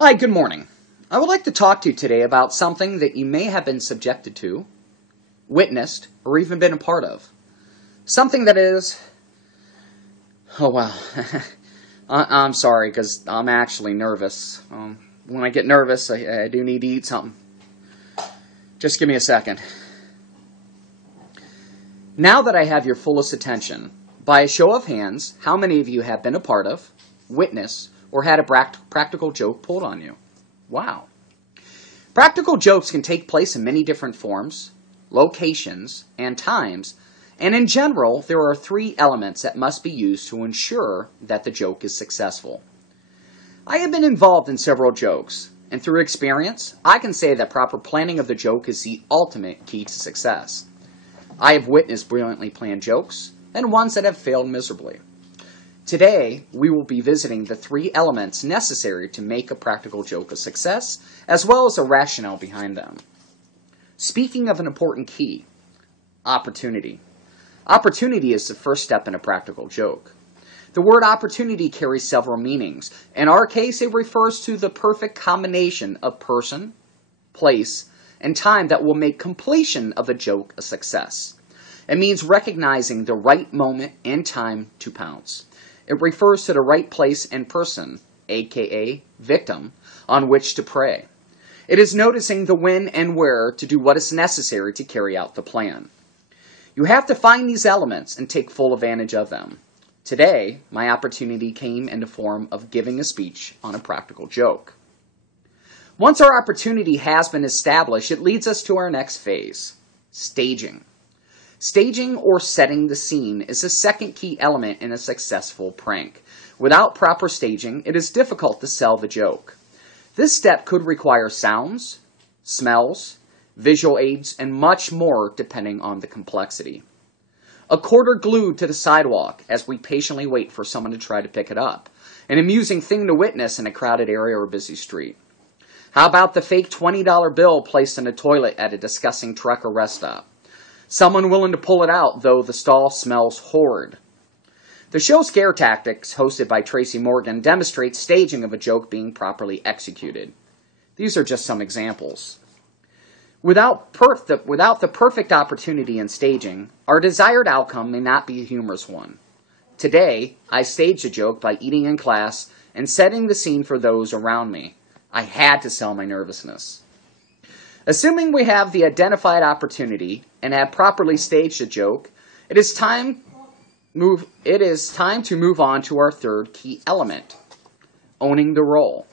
Hi, good morning. I would like to talk to you today about something that you may have been subjected to, witnessed, or even been a part of. Something that is... Oh, wow. I'm sorry, because I'm actually nervous. When I get nervous, I do need to eat something. Just give me a second. Now that I have your fullest attention, by a show of hands, how many of you have been a part of, witnessed, or had a practical joke pulled on you? Wow. Practical jokes can take place in many different forms, locations, and times, and in general, there are three elements that must be used to ensure that the joke is successful. I have been involved in several jokes, and through experience, I can say that proper planning of the joke is the ultimate key to success. I have witnessed brilliantly planned jokes, and ones that have failed miserably. Today, we will be visiting the three elements necessary to make a practical joke a success, as well as the rationale behind them. Speaking of an important key, opportunity. Opportunity is the first step in a practical joke. The word opportunity carries several meanings. In our case, it refers to the perfect combination of person, place, and time that will make completion of a joke a success. It means recognizing the right moment and time to pounce. It refers to the right place and person, aka victim, on which to prey. It is noticing the when and where to do what is necessary to carry out the plan. You have to find these elements and take full advantage of them. Today, my opportunity came in the form of giving a speech on a practical joke. Once our opportunity has been established, it leads us to our next phase, staging. Staging or setting the scene is the second key element in a successful prank. Without proper staging, it is difficult to sell the joke. This step could require sounds, smells, visual aids, and much more depending on the complexity. A quarter glued to the sidewalk as we patiently wait for someone to try to pick it up. An amusing thing to witness in a crowded area or busy street. How about the fake $20 bill placed in a toilet at a disgusting truck or rest stop? Someone willing to pull it out, though the stall smells horrid. The show Scare Tactics, hosted by Tracy Morgan, demonstrates staging of a joke being properly executed. These are just some examples. Without the perfect opportunity in staging, our desired outcome may not be a humorous one. Today, I staged a joke by eating in class and setting the scene for those around me. I had to sell my nervousness. Assuming we have the identified opportunity and have properly staged a joke, it is time to move on to our third key element, owning the role.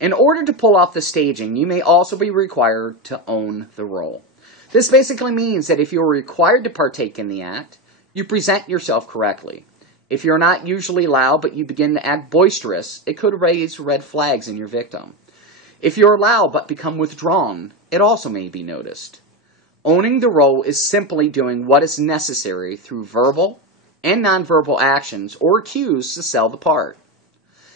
In order to pull off the staging, you may also be required to own the role. This basically means that if you are required to partake in the act, you present yourself correctly. If you're not usually loud but you begin to act boisterous, it could raise red flags in your victim. If you're loud but become withdrawn, it also may be noticed. Owning the role is simply doing what is necessary through verbal and nonverbal actions or cues to sell the part.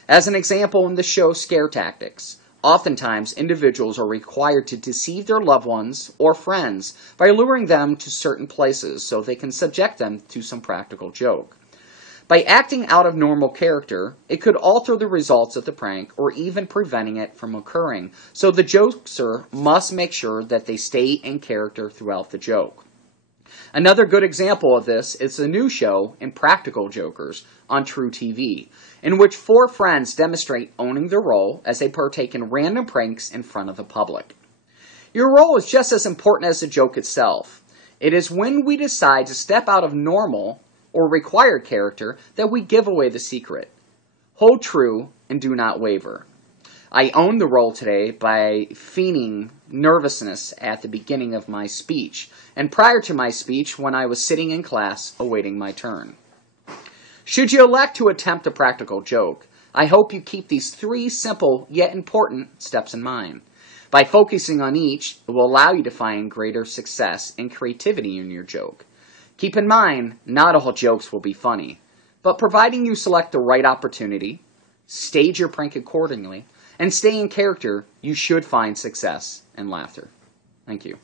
As an example in the show Scare Tactics, oftentimes individuals are required to deceive their loved ones or friends by luring them to certain places so they can subject them to some practical joke. By acting out of normal character, it could alter the results of the prank or even preventing it from occurring, so the jokester must make sure that they stay in character throughout the joke. Another good example of this is the new show Impractical Jokers on True TV, in which four friends demonstrate owning their role as they partake in random pranks in front of the public. Your role is just as important as the joke itself. It is when we decide to step out of normal or required character that we give away the secret. Hold true and do not waver. I owned the role today by feigning nervousness at the beginning of my speech, and prior to my speech when I was sitting in class awaiting my turn. Should you elect to attempt a practical joke, I hope you keep these three simple yet important steps in mind. By focusing on each, it will allow you to find greater success and creativity in your joke. Keep in mind, not all jokes will be funny, but providing you select the right opportunity, stage your prank accordingly, and stay in character, you should find success and laughter. Thank you.